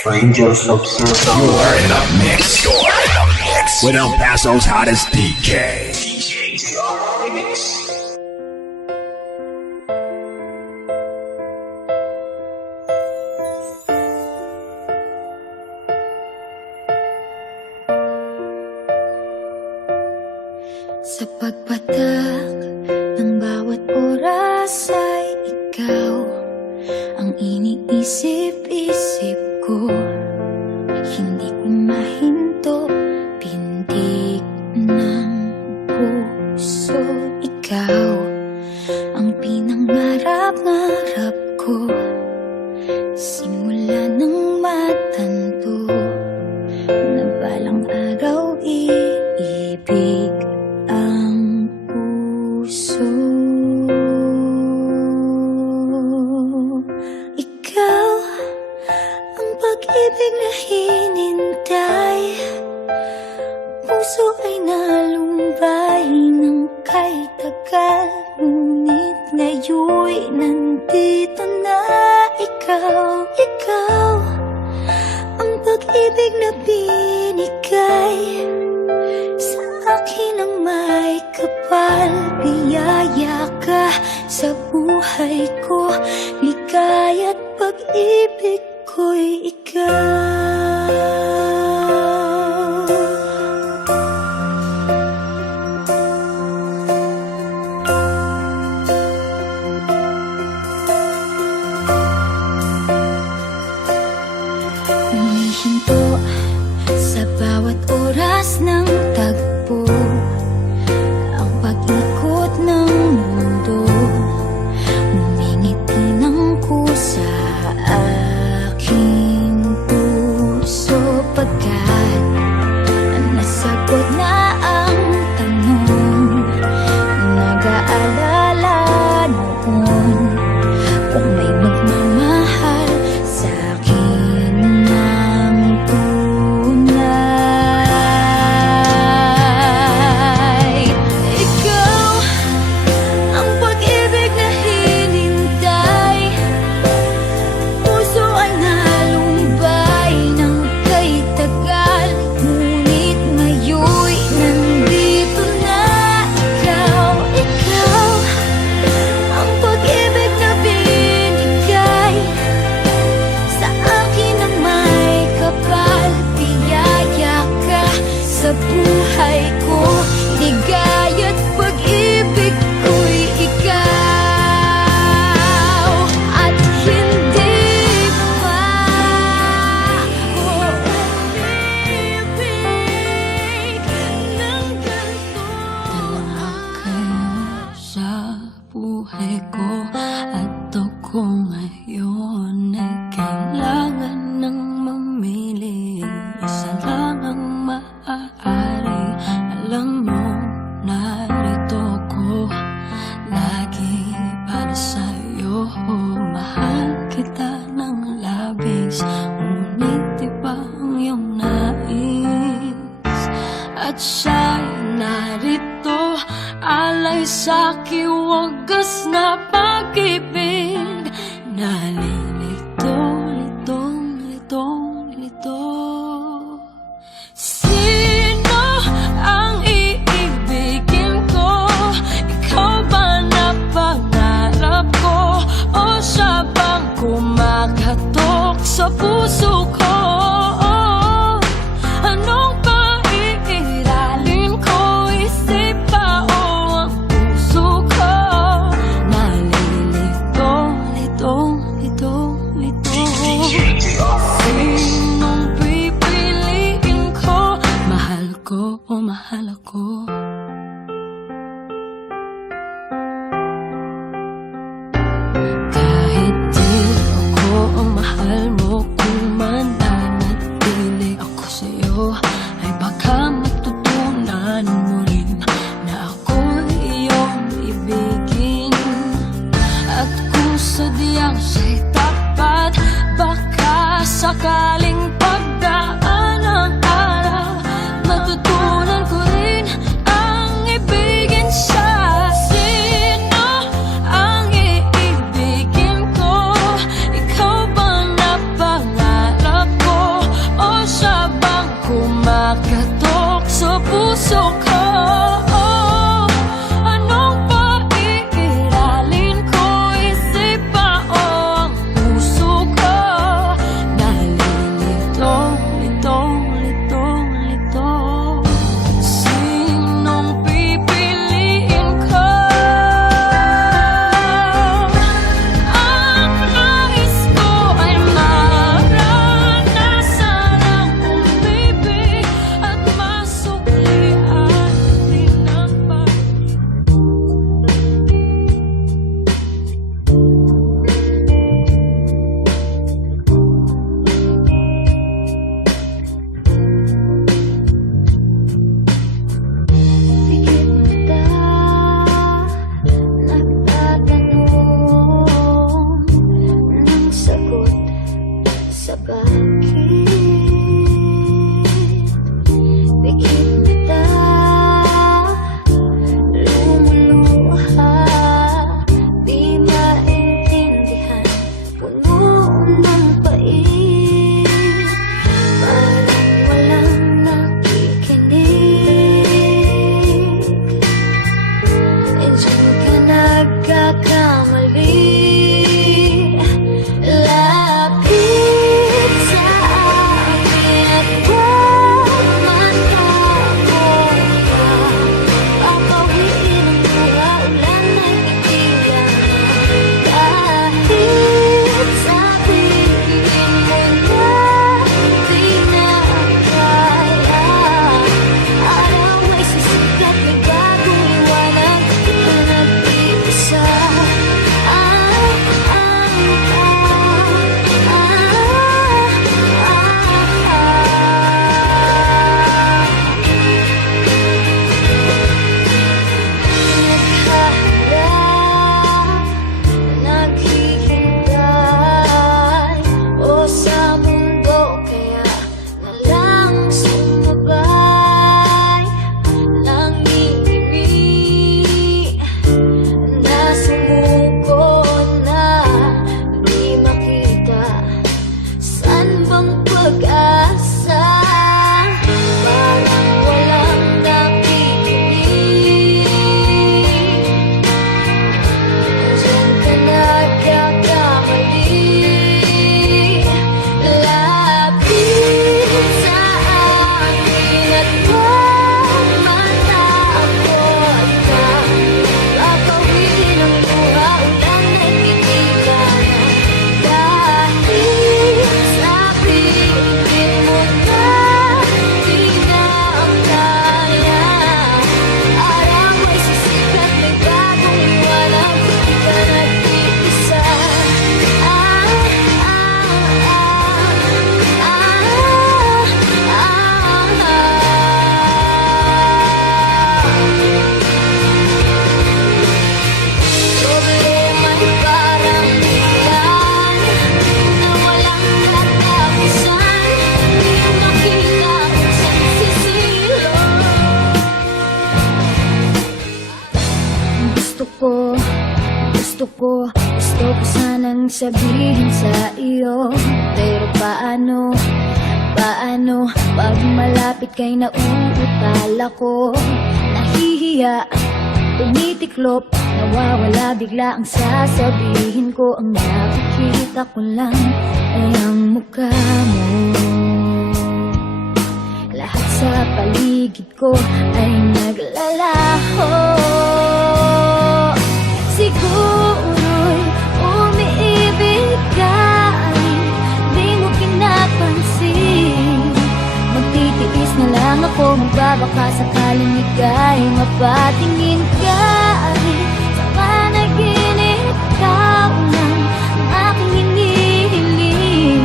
Strangers of Circle. You're in the mix. With El Paso's hottest DJ. Sa pagpatak ng bawat oras ay ikaw ang iniisip-isip ko. Hindi ko mahinto, pintig ng puso. Ikaw ang pinangarap-ngarap ko. Simula nang matanto na balang araw iibig ang puso. Ikaw ang pag-ibig na hinintay. Puso ay nalumbay ng kay tagal, ngunit ngayon'y nandito na ikaw. Ikaw ang pag-ibig na binigay sa akin ang may kapal. Biyaya ka sa buhay ko, ligaya't pag-ibig ko'y ikaw. Humihinto sa bawat oras ng tagpo, ang pag-ikot ng mundo. Ngumingiti ng kusa aking puso, pagkat nasagot na ang tanong. Nag-aalala noon kung may magmamahal sa akin ng tunay. Ikaw ang pag-ibig na hinintay. Puso ay nalumbay ng kay tagal, ngunit ngayon'y nandito na ikaw. Ikaw ang pag-ibig na binigay sa akin ang may kapal. Biyaya ka sa buhay ko, ligaya't pag-ibig ko'y ikaw. At hindi pa ako umibig ng ganito. Dalawa kayo sa buhay ko, at ako ngayon ay kailangan ng mamili. Isa lang ang maaari. Alam mo, narito ko lagi para sa'yo. Mahal kita ng labis, ngunit iba ang iyong nais. At siya'y narito, alay sa'ki wagas na pag-ibig. Nalilito, litong, litong, lito. Sino ang iibigin ko? Ikaw ba na pangarap ko? O siya bang kumakatok sa puso ko? Anong paiiralin ko? Isip ba o ang puso ko? Nalilito, litong, litong, litong. Sinong pipiliin ko? Mahal ko o mahal ako? Kahit di ako ang mahal mo, kung man sabihin sa iyo, pero paano pag malapit kay nauutal ako? Nahihiya, tumitiklop, nawawala bigla ang sasabihin ko. Ang nakikita ko lang ay ang mukha mo. Lahat sa paligid ko ay naglalaho. Siguro'y umiibig ka, di mo pinapansin. Magtitiis na lang ako, magbabaka sakaling ika'y mapatingin ka. Sa panaginip ikaw lang ang aking hinihiling.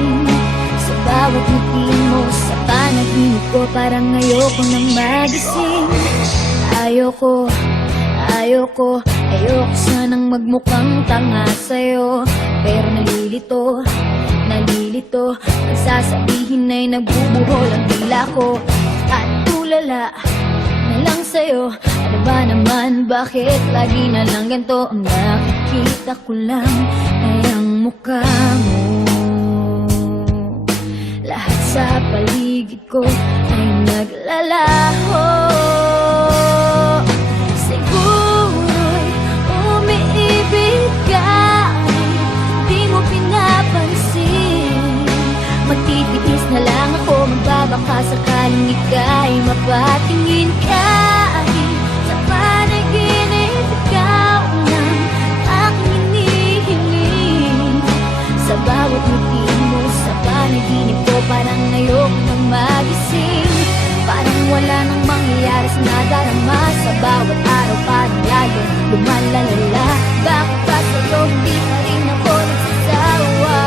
Sa bawat ngiti mo sa panaginip ko, parang ayoko nang magising. Ayoko sanang magmukhang tanga sa'yo, pero nalilito ang sasabihin ay nagbubuhol ang dila ko. At tulala na lang sa'yo, ano ba naman, bakit lagi na lang ganito? Ang nakikita ko lang ay ang mukha mo. Lahat sa paligid ko ay naglalaho. Siguro'y umiibig ka, di mo pinapansin. Magtitiis na lang ako, magbabaka sakaling ika'y mapatingin ka. Sa panaginip ikaw lang aking hinihiling. Sa bawat ngiti mo sa panaginip ko, parang ayoko nang magising. Parang wala nang mangyayari sa nadarama. Sa bawat araw parang lalo lumalalala. Bakit ba sa'yo hindi pa rin ako nagsasawa?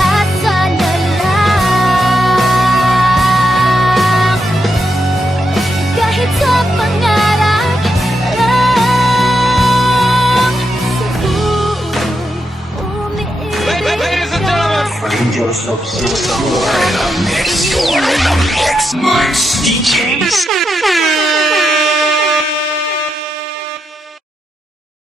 Aasa na lang, kahit sa pangarap lang. Siguro umiibig Angels of Silver. The mix.